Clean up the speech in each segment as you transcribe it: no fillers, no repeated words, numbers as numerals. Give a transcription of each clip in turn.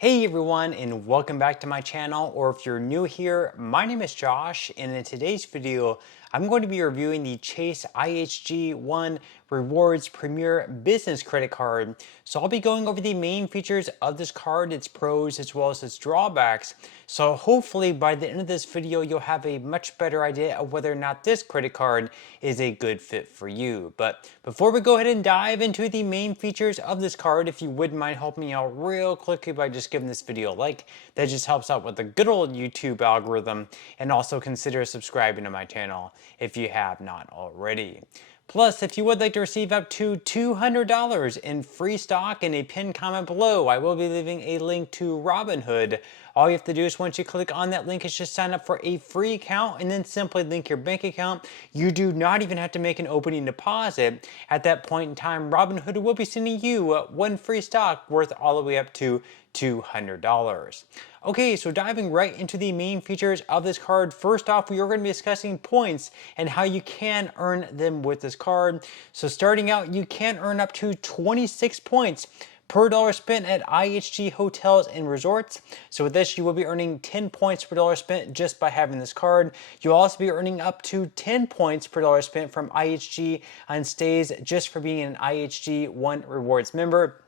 Hey everyone, and welcome back to my channel, or if you're new here, my name is Josh, and in today's video I'm going to be reviewing the Chase IHG One Rewards Premier Business Credit Card. So I'll be going over the main features of this card, its pros as well as its drawbacks. So hopefully by the end of this video you'll have a much better idea of whether or not this credit card is a good fit for you. But before we go ahead and dive into the main features of this card, if you wouldn't mind helping me out real quickly by just giving this video a like, that just helps out with the good old YouTube algorithm, and also consider subscribing to my channel if you have not already. Plus, if you would like to receive up to $200 in free stock in a pinned comment below, I will be leaving a link to Robinhood. All you have to do is once you click on that link is just sign up for a free account and then simply link your bank account. You do not even have to make an opening deposit. At that point in time, Robinhood will be sending you one free stock worth all the way up to $200. Okay, so diving right into the main features of this card. First off, we are going to be discussing points and how you can earn them with this card. So starting out, you can earn up to 26 points per dollar spent at IHG hotels and resorts. So with this, you will be earning 10 points per dollar spent just by having this card. You'll also be earning up to 10 points per dollar spent from IHG on stays just for being an IHG One Rewards member.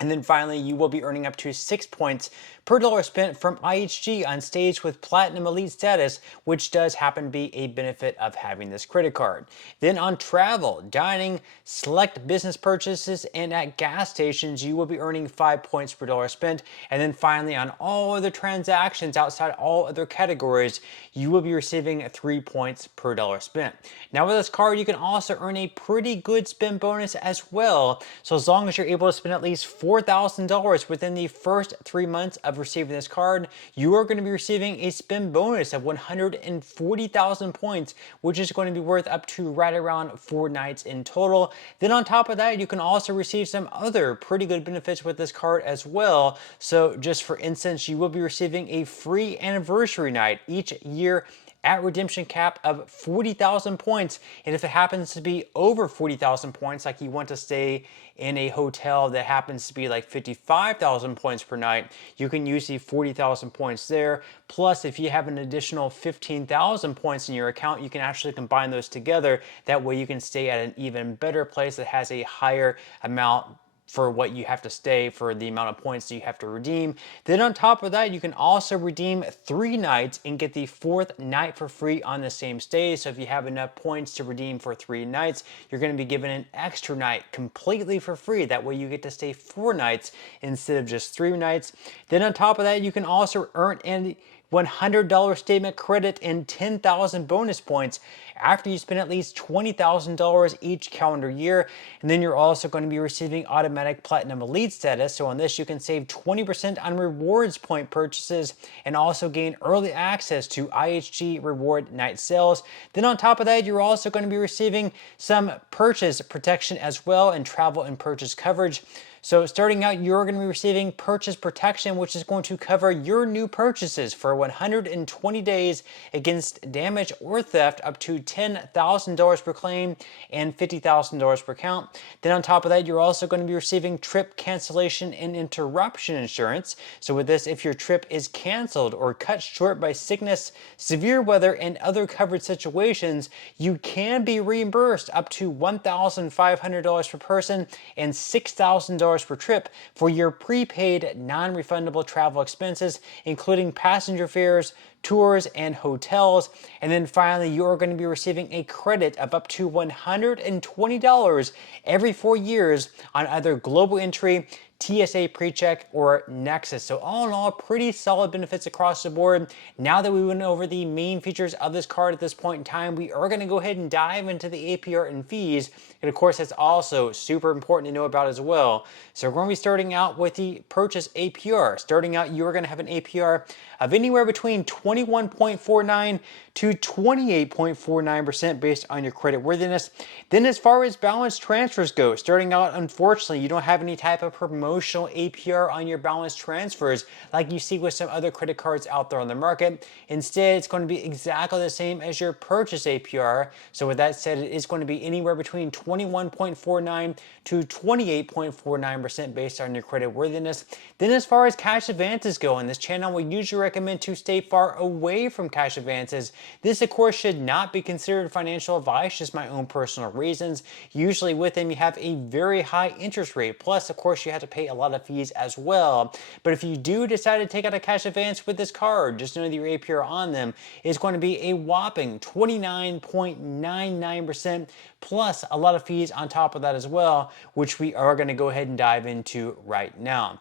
And then finally, you will be earning up to 6 points per dollar spent from IHG on stage with Platinum Elite status, which does happen to be a benefit of having this credit card. Then on travel, dining, select business purchases, and at gas stations, you will be earning 5 points per dollar spent. And then finally, on all other transactions outside all other categories, you will be receiving 3 points per dollar spent. Now with this card, you can also earn a pretty good spend bonus as well. So as long as you're able to spend at least $4,000 within the first 3 months of receiving this card, you are going to be receiving a spend bonus of 140,000 points, which is going to be worth up to right around 4 nights in total. Then on top of that, you can also receive some other pretty good benefits with this card as well. So just for instance, you will be receiving a free anniversary night each year at redemption cap of 40,000 points. And if it happens to be over 40,000 points, like you want to stay in a hotel that happens to be like 55,000 points per night, you can use the 40,000 points there. Plus, if you have an additional 15,000 points in your account, you can actually combine those together. That way you can stay at an even better place that has a higher amount for what you have to stay for the amount of points that you have to redeem. Then on top of that, you can also redeem 3 nights and get the 4th night for free on the same stay. So if you have enough points to redeem for 3 nights, you're going to be given an extra night completely for free. That way you get to stay 4 nights instead of just 3 nights. Then on top of that, you can also earn an $100 statement credit and 10,000 bonus points after you spend at least $20,000 each calendar year. And then you're also going to be receiving automatic Platinum Elite status. So on this, you can save 20% on rewards point purchases and also gain early access to IHG reward night sales. Then on top of that, you're also going to be receiving some purchase protection as well and travel and purchase coverage. So starting out, you're going to be receiving purchase protection, which is going to cover your new purchases for 120 days against damage or theft up to $10,000 per claim and $50,000 per count. Then on top of that, you're also going to be receiving trip cancellation and interruption insurance. So with this, if your trip is canceled or cut short by sickness, severe weather, and other covered situations, you can be reimbursed up to $1,500 per person and $6,000 per trip for your prepaid non-refundable travel expenses, including passenger fares, tours, and hotels. And then finally, you're going to be receiving a credit of up to $120 every 4 years on either Global Entry, TSA PreCheck, or Nexus. So all in all, pretty solid benefits across the board. Now that we went over the main features of this card at this point in time, we are going to go ahead and dive into the APR and fees. And of course, that's also super important to know about as well. So we're going to be starting out with the purchase APR. Starting out, you're going to have an APR of anywhere between 21.49 to 28.49% based on your credit worthiness. Then as far as balance transfers go, starting out, unfortunately, you don't have any type of promotion promotional APR on your balance transfers like you see with some other credit cards out there on the market. Instead, it's going to be exactly the same as your purchase APR. So with that said, it is going to be anywhere between 21.49 to 28.49% based on your credit worthiness. Then as far as cash advances go, on this channel, we usually recommend to stay far away from cash advances. This, of course, should not be considered financial advice, just my own personal reasons. Usually with them, you have a very high interest rate. Plus, of course, you have to pay a lot of fees as well. But if you do decide to take out a cash advance with this card, just know that your APR on them is going to be a whopping 29.99% plus a lot of fees on top of that as well, which we are going to go ahead and dive into right now.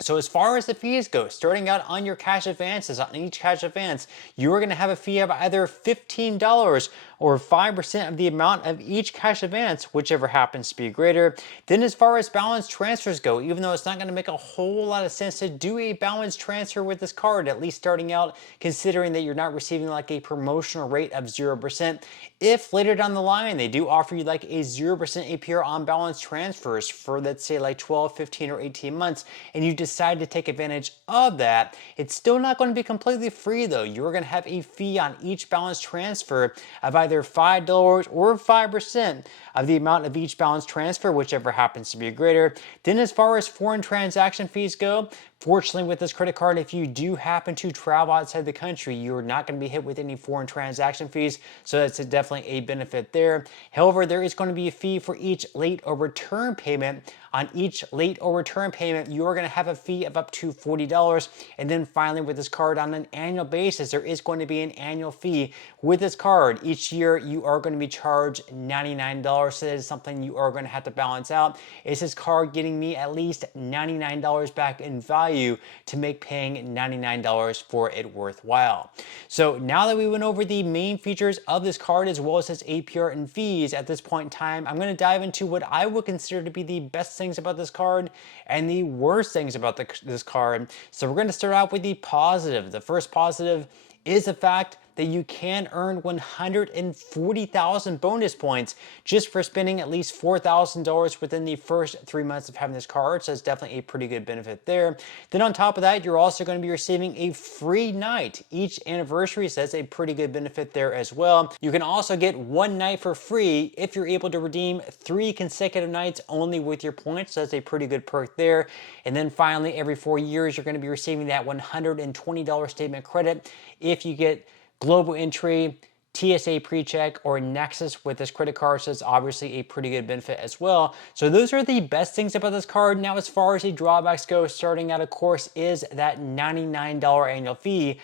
So as far as the fees go, starting out on your cash advances, on each cash advance, you are going to have a fee of either $15 or 5% of the amount of each cash advance, whichever happens to be greater. Then as far as balance transfers go, even though it's not going to make a whole lot of sense to do a balance transfer with this card, at least starting out, considering that you're not receiving like a promotional rate of 0%, if later down the line they do offer you like a 0% APR on balance transfers for, let's say, like 12, 15, or 18 months, and you decide to take advantage of that, it's still not going to be completely free though. You're going to have a fee on each balance transfer of either $5 or 5% of the amount of each balance transfer, whichever happens to be greater. Then as far as foreign transaction fees go, fortunately with this credit card, if you do happen to travel outside the country, you're not going to be hit with any foreign transaction fees, so that's definitely a benefit there. However, there is going to be a fee for each late or return payment. On each late or return payment, you are going to have a fee of up to $40. And then finally with this card, on an annual basis, there is going to be an annual fee with this card. Each year you are going to be charged $99, so that is something you are going to have to balance out. Is this card getting me at least $99 back in value to make paying $99 for it worthwhile? So now that we went over the main features of this card as well as its APR and fees, at this point in time, I'm going to dive into what I would consider to be the best things about this card and the worst things about this card. So we're going to start out with the positive. The first positive is the fact that you can earn 140,000 bonus points just for spending at least $4,000 within the first 3 months of having this card. So it's definitely a pretty good benefit there. Then on top of that, you're also going to be receiving a free night each anniversary. So that's a pretty good benefit there as well. You can also get one night for free if you're able to redeem 3 consecutive nights only with your points. So that's a pretty good perk there. And then finally, every 4 years, you're going to be receiving that $120 statement credit if you get global entry, TSA pre-check, or Nexus with this credit card. So it's obviously a pretty good benefit as well. So those are the best things about this card. Now, as far as the drawbacks go, starting out, of course, is that $99 annual fee.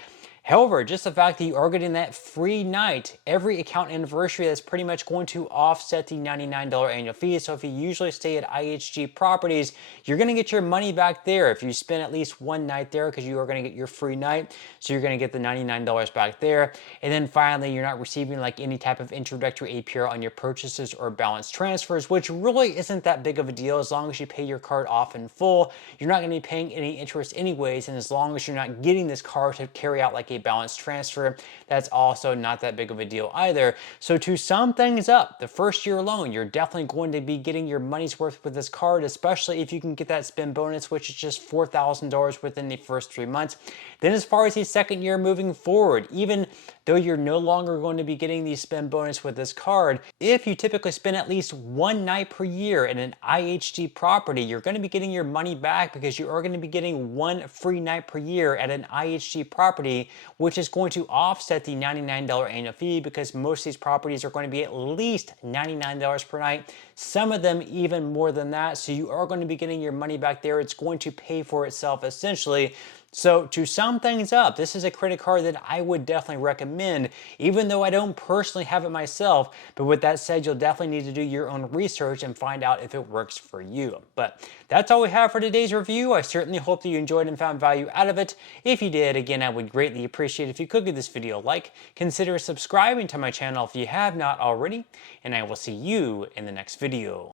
However, just the fact that you are getting that free night every account anniversary, that's pretty much going to offset the $99 annual fee. So if you usually stay at IHG properties, you're going to get your money back there if you spend at least one night there, because you are going to get your free night. So you're going to get the $99 back there. And then finally, you're not receiving like any type of introductory APR on your purchases or balance transfers, which really isn't that big of a deal. As long as you pay your card off in full, you're not going to be paying any interest anyways. And as long as you're not getting this card to carry out like a balance transfer, that's also not that big of a deal either. So to sum things up, the first year alone, you're definitely going to be getting your money's worth with this card, especially if you can get that spend bonus, which is just $4,000 within the first 3 months. Then as far as the second year moving forward, even though you're no longer going to be getting the spend bonus with this card, if you typically spend at least one night per year in an IHG property, you're going to be getting your money back, because you are going to be getting one free night per year at an IHG property, which is going to offset the $99 annual fee, because most of these properties are going to be at least $99 per night, some of them even more than that. So you are going to be getting your money back there. It's going to pay for itself essentially. So to sum things up, this is a credit card that I would definitely recommend, even though I don't personally have it myself. But with that said, you'll definitely need to do your own research and find out if it works for you. But that's all we have for today's review. I certainly hope that you enjoyed and found value out of it. If you did, again, I would greatly appreciate if you could give this video a like, consider subscribing to my channel if you have not already, and I will see you in the next video.